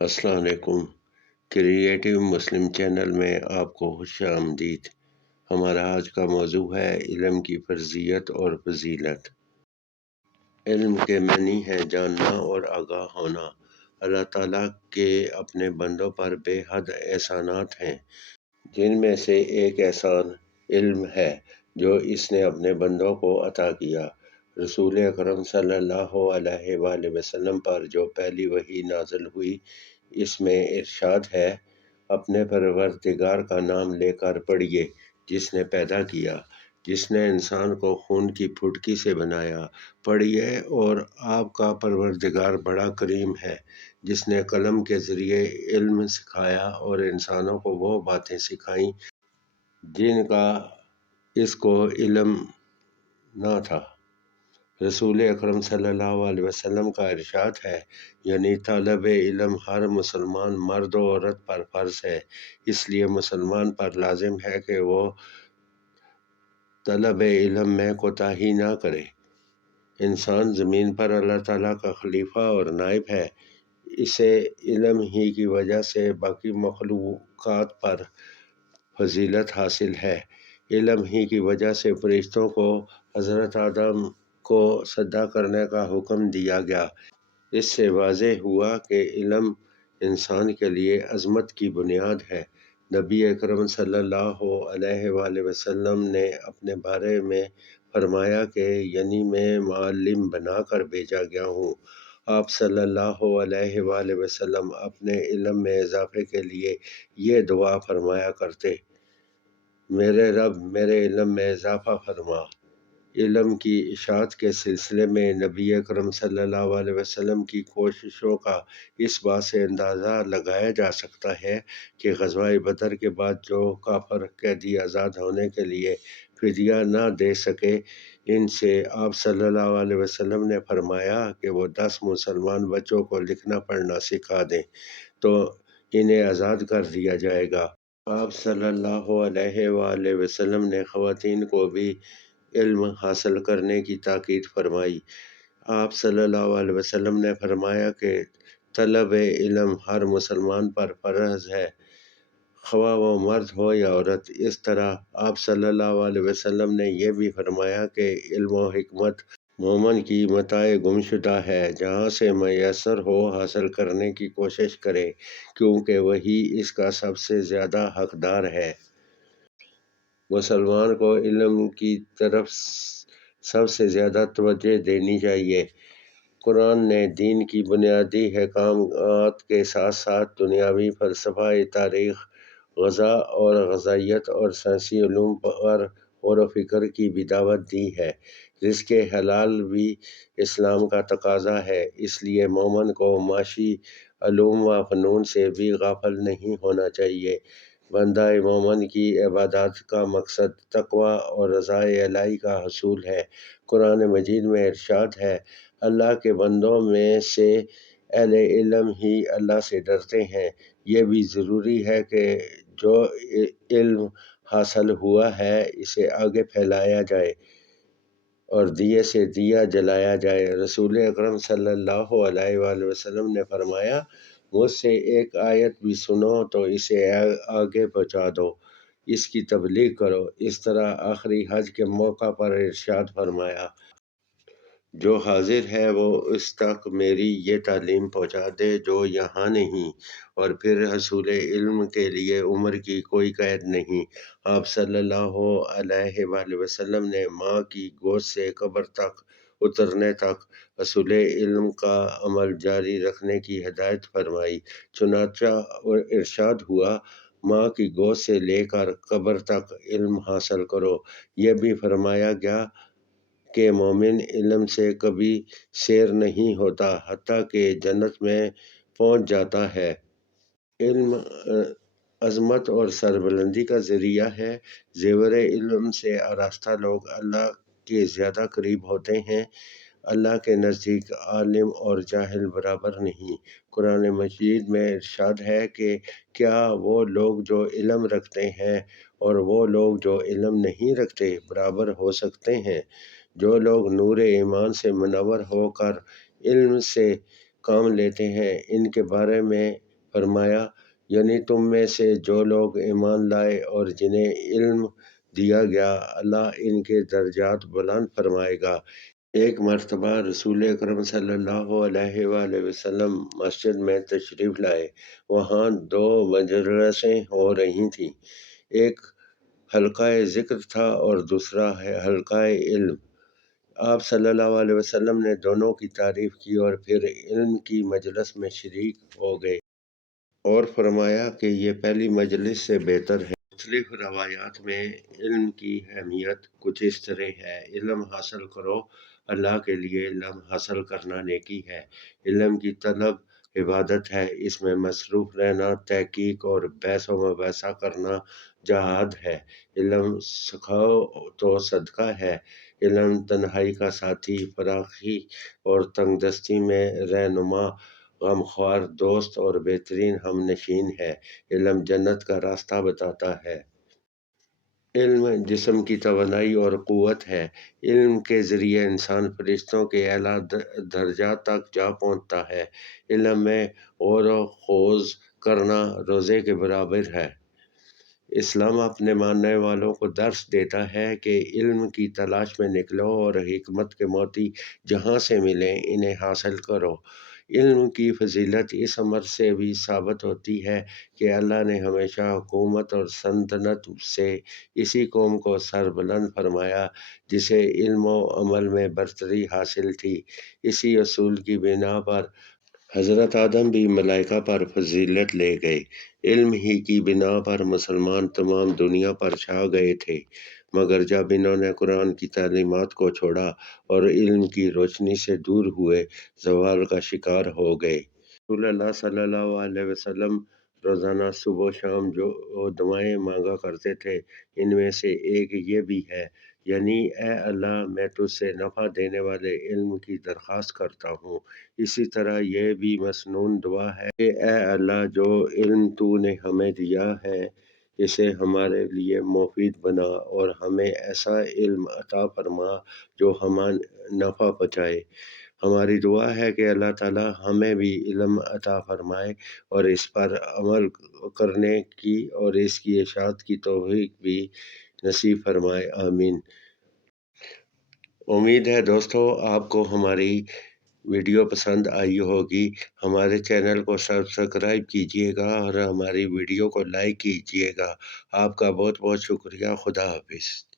السلام علیکم۔ کریٹیو مسلم چینل میں آپ کو خوش آمدید۔ ہمارا آج کا موضوع ہے علم کی فرضیت اور فضیلت۔ علم کے معنی ہے جاننا اور آگاہ ہونا۔ اللہ تعالیٰ کے اپنے بندوں پر بے حد احسانات ہیں، جن میں سے ایک احسان علم ہے جو اس نے اپنے بندوں کو عطا کیا۔ رسول اکرم صلی اللہ علیہ وآلہ وسلم پر جو پہلی وحی نازل ہوئی، اس میں ارشاد ہے، اپنے پروردگار کا نام لے کر پڑھیے جس نے پیدا کیا، جس نے انسان کو خون کی پھٹکی سے بنایا۔ پڑھیے اور آپ کا پروردگار بڑا کریم ہے، جس نے قلم کے ذریعے علم سکھایا اور انسانوں کو وہ باتیں سکھائیں جن کا اس کو علم نہ تھا۔ رسول اکرم صلی اللہ علیہ وسلم کا ارشاد ہے، یعنی طالب علم ہر مسلمان مرد و عورت پر فرض ہے۔ اس لیے مسلمان پر لازم ہے کہ وہ طلب علم میں کوتاہی نہ کرے۔ انسان زمین پر اللہ تعالیٰ کا خلیفہ اور نائب ہے۔ اسے علم ہی کی وجہ سے باقی مخلوقات پر فضیلت حاصل ہے۔ علم ہی کی وجہ سے فرشتوں کو حضرت آدم کو سجدہ کرنے کا حکم دیا گیا۔ اس سے واضح ہوا کہ علم انسان کے لیے عظمت کی بنیاد ہے۔ نبی اکرم صلی اللہ علیہ وآلہ وسلم نے اپنے بارے میں فرمایا کہ یعنی میں معلم بنا کر بھیجا گیا ہوں۔ آپ صلی اللہ علیہ وآلہ وسلم اپنے علم میں اضافے کے لیے یہ دعا فرمایا کرتے، میرے رب میرے علم میں اضافہ فرما۔ علم کی اشاعت کے سلسلے میں نبی اکرم صلی اللہ علیہ وسلم کی کوششوں کا اس بات سے اندازہ لگایا جا سکتا ہے کہ غزوہ بدر کے بعد جو کافر قیدی آزاد ہونے کے لیے فدیہ نہ دے سکے، ان سے آپ صلی اللہ علیہ وسلم نے فرمایا کہ وہ 10 مسلمان بچوں کو لکھنا پڑھنا سکھا دیں تو انہیں آزاد کر دیا جائے گا۔ آپ صلی اللہ علیہ وآلہ وسلم نے خواتین کو بھی علم حاصل کرنے کی تاکید فرمائی۔ آپ صلی اللہ علیہ وسلم نے فرمایا کہ طلب علم ہر مسلمان پر فرض ہے، خواہ وہ مرد ہو یا عورت۔ اس طرح آپ صلی اللہ علیہ وسلم نے یہ بھی فرمایا کہ علم و حکمت مومن کی متاع گمشدہ ہے، جہاں سے میسر ہو حاصل کرنے کی کوشش کرے، کیونکہ وہی اس کا سب سے زیادہ حقدار ہے۔ مسلمان کو علم کی طرف سب سے زیادہ توجہ دینی چاہیے۔ قرآن نے دین کی بنیادی احکامات کے ساتھ ساتھ دنیاوی فلسفہ، تاریخ، غذا اور غذائیت اور سائنسی علوم پر غور و فکر کی بھی دعوت دی ہے۔ رزق حلال بھی اسلام کا تقاضا ہے، اس لیے مومن کو معاشی علوم و فنون سے بھی غافل نہیں ہونا چاہیے۔ بندہ مومن کی عبادات کا مقصد تقویٰ اور رضا الہی کا حصول ہے۔ قرآن مجید میں ارشاد ہے، اللہ کے بندوں میں سے اہل علم ہی اللہ سے ڈرتے ہیں۔ یہ بھی ضروری ہے کہ جو علم حاصل ہوا ہے اسے آگے پھیلایا جائے اور دیے سے دیا جلایا جائے۔ رسول اکرم صلی اللہ علیہ وآلہ وسلم نے فرمایا، مجھ سے ایک آیت بھی سنو تو اسے آگے پہنچا دو، اس کی تبلیغ کرو۔ اس طرح آخری حج کے موقع پر ارشاد فرمایا، جو حاضر ہے وہ اس تک میری یہ تعلیم پہنچا دے جو یہاں نہیں۔ اور پھر حصول علم کے لیے عمر کی کوئی قید نہیں۔ آپ صلی اللہ علیہ وآلہ وسلم نے ماں کی گود سے قبر تک اترنے تک حصول علم کا عمل جاری رکھنے کی ہدایت فرمائی۔ چنانچہ ارشاد ہوا، ماں کی گود سے لے کر قبر تک علم حاصل کرو۔ یہ بھی فرمایا گیا کہ مومن علم سے کبھی سیر نہیں ہوتا حتیٰ کہ جنت میں پہنچ جاتا ہے۔ علم عظمت اور سربلندی کا ذریعہ ہے۔ زیور علم سے آراستہ لوگ اللہ کے زیادہ قریب ہوتے ہیں۔ اللہ کے نزدیک عالم اور جاہل برابر نہیں۔ قرآن مجید میں ارشاد ہے کہ کیا وہ لوگ جو علم رکھتے ہیں اور وہ لوگ جو علم نہیں رکھتے برابر ہو سکتے ہیں؟ جو لوگ نور ایمان سے منور ہو کر علم سے کام لیتے ہیں، ان کے بارے میں فرمایا یعنی تم میں سے جو لوگ ایمان لائے اور جنہیں علم دیا گیا اللہ ان کے درجات بلند فرمائے گا۔ ایک مرتبہ رسول اکرم صلی اللہ علیہ وآلہ وسلم مسجد میں تشریف لائے۔ وہاں دو مجلسیں ہو رہی تھیں، ایک حلقہ ذکر تھا اور دوسرا حلقہ علم۔ آپ صلی اللہ علیہ وسلم نے دونوں کی تعریف کی اور پھر علم کی مجلس میں شریک ہو گئے اور فرمایا کہ یہ پہلی مجلس سے بہتر ہے۔ مختلف روایات میں علم کی اہمیت کچھ اس طرح ہے: علم حاصل کرو، اللہ کے لیے علم حاصل کرنا نیکی ہے، علم کی طلب عبادت ہے، اس میں مصروف رہنا تحقیق اور بحث و مباحثہ کرنا جہاد ہے، علم سکھاؤ تو صدقہ ہے، علم تنہائی کا ساتھی، فراخی اور تنگ دستی میں رہنما، غمخوار دوست اور بہترین ہم نشین ہے، علم جنت کا راستہ بتاتا ہے۔ علم جسم کی توانائی اور قوت ہے۔ علم کے ذریعے انسان فرشتوں کے اعلیٰ درجات تک جا پہنچتا ہے۔ علم میں غور و خوض کرنا روزے کے برابر ہے۔ اسلام اپنے ماننے والوں کو درس دیتا ہے کہ علم کی تلاش میں نکلو اور حکمت کے موتی جہاں سے ملیں انہیں حاصل کرو۔ علم کی فضیلت اس امر سے بھی ثابت ہوتی ہے کہ اللہ نے ہمیشہ حکومت اور سلطنت سے اسی قوم کو سربلند فرمایا جسے علم و عمل میں برتری حاصل تھی۔ اسی اصول کی بنا پر حضرت آدم بھی ملائکہ پر فضیلت لے گئے۔ علم ہی کی بنا پر مسلمان تمام دنیا پر چھا گئے تھے، مگر جب انہوں نے قرآن کی تعلیمات کو چھوڑا اور علم کی روشنی سے دور ہوئے، زوال کا شکار ہو گئے۔ رسول اللہ صلی اللہ علیہ وسلم روزانہ صبح و شام جو دعائیں مانگا کرتے تھے، ان میں سے ایک یہ بھی ہے، یعنی اے اللہ میں تجھ سے نفع دینے والے علم کی درخواست کرتا ہوں۔ اسی طرح یہ بھی مسنون دعا ہے کہ اے اللہ جو علم تو نے ہمیں دیا ہے اسے ہمارے لیے مفید بنا اور ہمیں ایسا علم عطا فرما جو ہمیں نفع پہنچائے۔ ہماری دعا ہے کہ اللہ تعالی ہمیں بھی علم عطا فرمائے اور اس پر عمل کرنے کی اور اس کی اشاعت کی توفیق بھی نصیب فرمائے، آمین۔ امید ہے دوستو آپ کو ہماری ویڈیو پسند آئی ہوگی۔ ہمارے چینل کو سبسکرائب کیجیے گا اور ہماری ویڈیو کو لائک کیجیے گا۔ آپ کا بہت بہت شکریہ۔ خدا حافظ۔